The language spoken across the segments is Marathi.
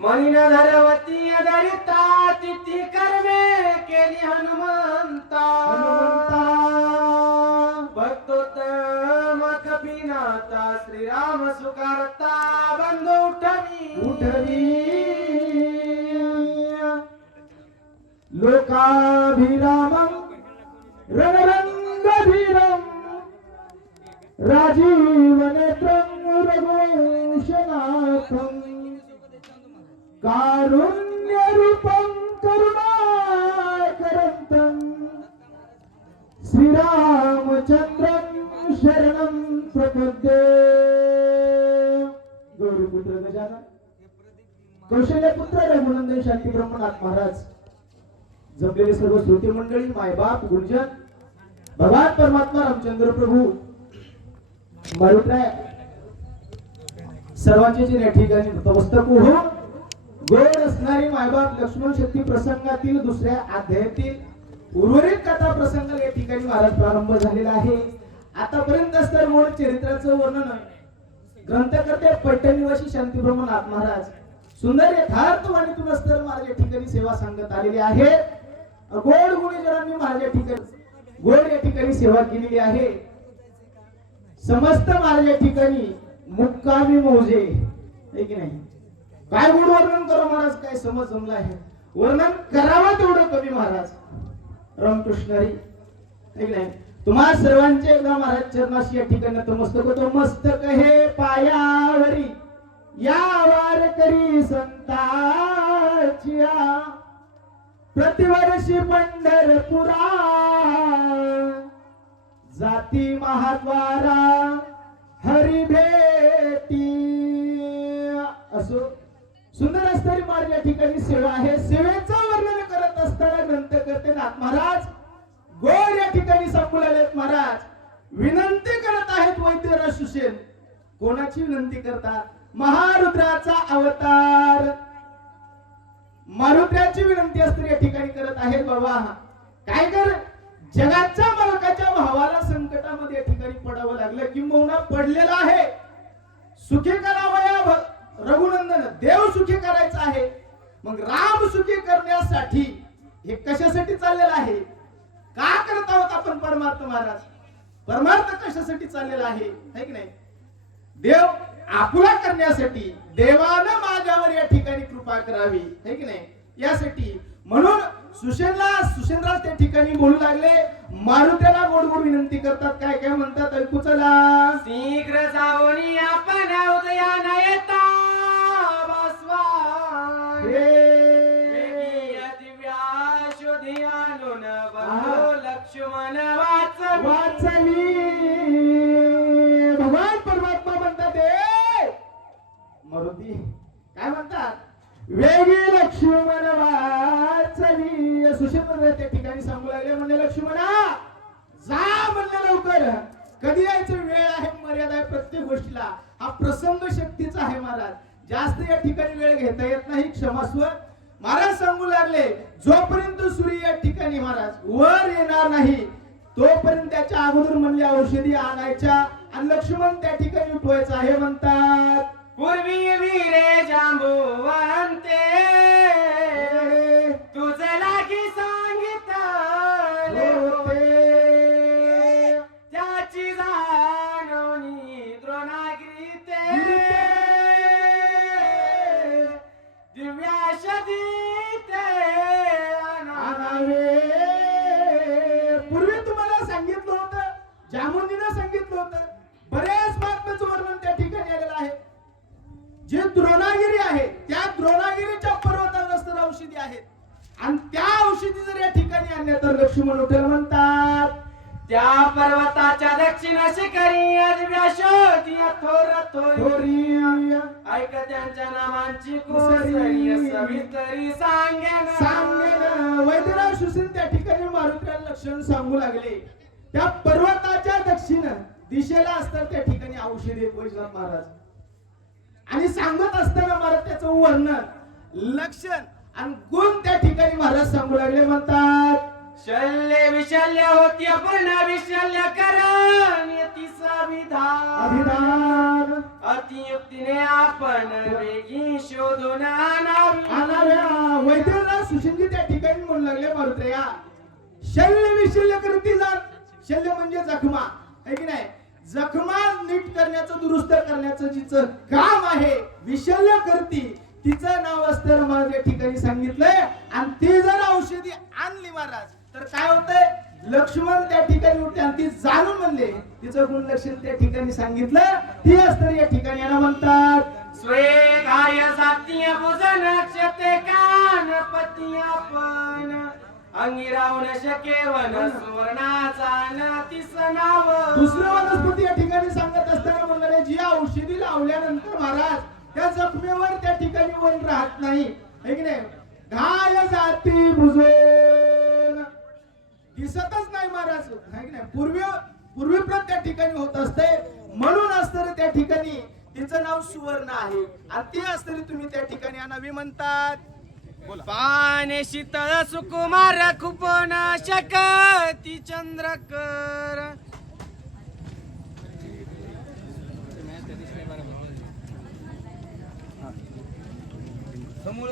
मनिन धरवती धरिता तिथी कर्मे केली हनुमंता भक्तोत्तम कपिनाथा श्रीराम सुकारता बंधू उठवी लोकाभिरामं रणरंगधीरं राजीवनेत्रं रघुवंशनाथं कारुण्यरूपं करुणाकरन्तं श्रीरामचन्द्रं शरणं प्रपद्ये। गौरीपुत्र गजानन कौशल्यपुत्र रघुनंदन शांती ब्रह्मनाथ महाराज जमलेले सर्व श्रोते मंडळी मायबाप गुरुजन भगवान परमात्मा रामचंद्र प्रभू मारुतराय सर्वांचे जे या ठिकाणी नतमस्तक हो गोड असणारी मायबाप लक्ष्मण शक्ती प्रसंगातील दुसऱ्या अध्यायातील उर्वरित कथा प्रसंगाला या ठिकाणी महाराज प्रारंभ झालेला आहे। आतापर्यंत तर मूळ चरित्राचं वर्णन ग्रंथकर्ते पैठण निवासी शांती ब्रह्मनाथ महाराज सुंदर यथार्थ वाणीतून अस्तर महाराज या ठिकाणी सेवा सांगत आलेली आहे। गोड गुणीजनांनी महाराज या ठिकाणी गोड या ठिकाणी सेवा केलेली आहे। समस्त महाराज या ठिकाणी मुक्कामी मौजे आहे की नाही। काय गोड वर्णन करा महाराज, काय समज जमला आहे वर्णन करावं तेवढं कमी महाराज रामकृष्ण हरी आहे की नाही। तुम्हा सर्वांचे एकदा महाराज चरणाशी या ठिकाणी नतमस्तक होतो। मस्तक हे पायावरी या वारकरी संतांच्या प्रतिवर्षी पंढरपुरा जाती महाद्वारा हरी भेटी। असो सुंदर असणारी महाराज या ठिकाणी सेवा आहे। सेवेचं वर्णन करत असताना ग्रंथकर्ते नाथ महाराज गोड या ठिकाणी सांगू लागलेत। महाराज विनंती करत आहेत वैद्यराज सुसेन। कोणाची विनंती करतात? महारुद्राचा अवतार मारुद्राची विनंती असते या ठिकाणी करत आहेत। बाबा काय कर जगाच्या मालकाच्या भावाला संकटामध्ये या ठिकाणी पडावं लागलं किंबहुना पडलेला आहे। सुखी करावया रघुनंदन देव सुखी करायचा आहे। मग राम सुखी करण्यासाठी हे कशासाठी चाललेलं आहे? का करत आहोत आपण परमार्थ महाराज? परमार्थ कशासाठी चाललेला आहे की नाही? देव आपुला करण्यासाठी देवानं माझ्यावर या ठिकाणी कृपा करावी है की नाही यासाठी। म्हणून सुसेनराज त्या ठिकाणी बोलू लागले। मारुतीला गोड गोड विनंती करतात। काय काय म्हणतात ऐकू चला। शीघ्र जाऊनी आपण उदयाना येता बसवा दिव्या शोधी आणून बंधू लक्ष्मण वाचली। भगवान परमात्मा म्हणतात मारुती काय म्हणतात? वेगी लक्ष्मण वाचली। सुषेण त्या ठिकाणी सांगू लागले म्हणजे लक्ष्मणा जा म्हणले लवकर। कधी यायचं वेळ आहे मर्यादा आहे प्रत्येक गोष्टीला। हा प्रसंग शक्तीचा आहे महाराज। जास्त या ठिकाणी वेळ घेता येत नाही क्षमस्व। महाराज सांगू लागले जोपर्यंत सूर्य या ठिकाणी महाराज वर येणार नाही तोपर्यंत त्याच्या अगोदर म्हणले औषधी आणायच्या आणि लक्ष्मण त्या ठिकाणी उठवायचं आहे म्हणतात। पूर्वी वीरे जांबुवंते तुझं लागी सांगितले त्याची जाणवणी द्रोणागिरीते दिव्याशदीते आणावे। पूर्वी तुम्हाला सांगितलं होतं, जामुनीनं सांगितलं होतं। बरेच बातमीचं वर्णन त्या ठिकाणी आलेलं आहे। जे द्रोणागिरी आहे त्या द्रोणागिरीच्या पर्वतावर असणाऱ्या औषधी आहेत आणि त्या औषधी जर या ठिकाणी आणल्या तर लक्ष्मण उठेल म्हणतात। त्या पर्वताच्या दक्षिण शिखरी दिव्या शोधी थोर थोरी ऐक त्यांच्या नामांची कुसरी सवितरी सांगेन। वैद्यराज सुसेन त्या ठिकाणी मारुतीला लक्षण सांगू लागले। त्या पर्वताच्या दक्षिण दिशेला असतात त्या ठिकाणी औषधी वैजनाथ महाराज आणि सांगत असताना महाराज त्याचं वर्णन लक्षण आणि गुण त्या ठिकाणी महाराज सांगू लागले म्हणतात। शल्य विशल्य होती अपूर्ण विशल्य करण यतीचा विधान अभिधान अतियुक्तीने आपण वेगी शोधून आणावी. आणाव्या. वैद्यराज सुशिंदी त्या ठिकाणी म्हणू लागले मारुतया, शल्य विशल्य करती जात. शल्य म्हणजे जखमा, है की नाही? जखमा नीट करण्याचं, दुरुस्त करण्याचं जिचं काम आहे, विशल्य करती, तिचं नाव असतं महाराज या ठिकाणी सांगितलंय. आणि ती जर औषधी आणली महाराज तर काय होतंय? लक्ष्मण त्या ठिकाणी उठते आणि ती जाणून म्हणले, तिचं गुणलक्षण त्या ठिकाणी सांगितलं, ती असतं या ठिकाणी याला म्हणतात. स्वे घाय जातीय भुजन क्षते कान पतिया पण अंगी राहून शकेवन सुवर्णाचा न तिस नाव. दुसरं वनस्पती या ठिकाणी सांगत असताना म्हणणारे, जी औषधी लावल्यानंतर महाराज त्या जखमेवर त्या ठिकाणी वन राहत नाही, है की नाही? घाय जाती भुजन दिसतच नाही महाराज, है की नाही? पूर्वीप्रत त्या ठिकाणी होत असते, म्हणून असतं त्या ठिकाणी तिचं नाव सुवर्ण आहे. आणि ती असतरी तुम्ही त्या ठिकाणी आणावी म्हणतात. पाने शीतळ सुकुमार खुपन शकती चंद्रकर.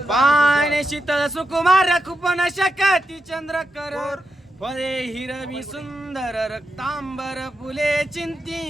पाने शीतळ सुकुमार खुपन शकती चंद्रकर. फळे हिरवी सुंदर रक्तांबर फुले चिंती.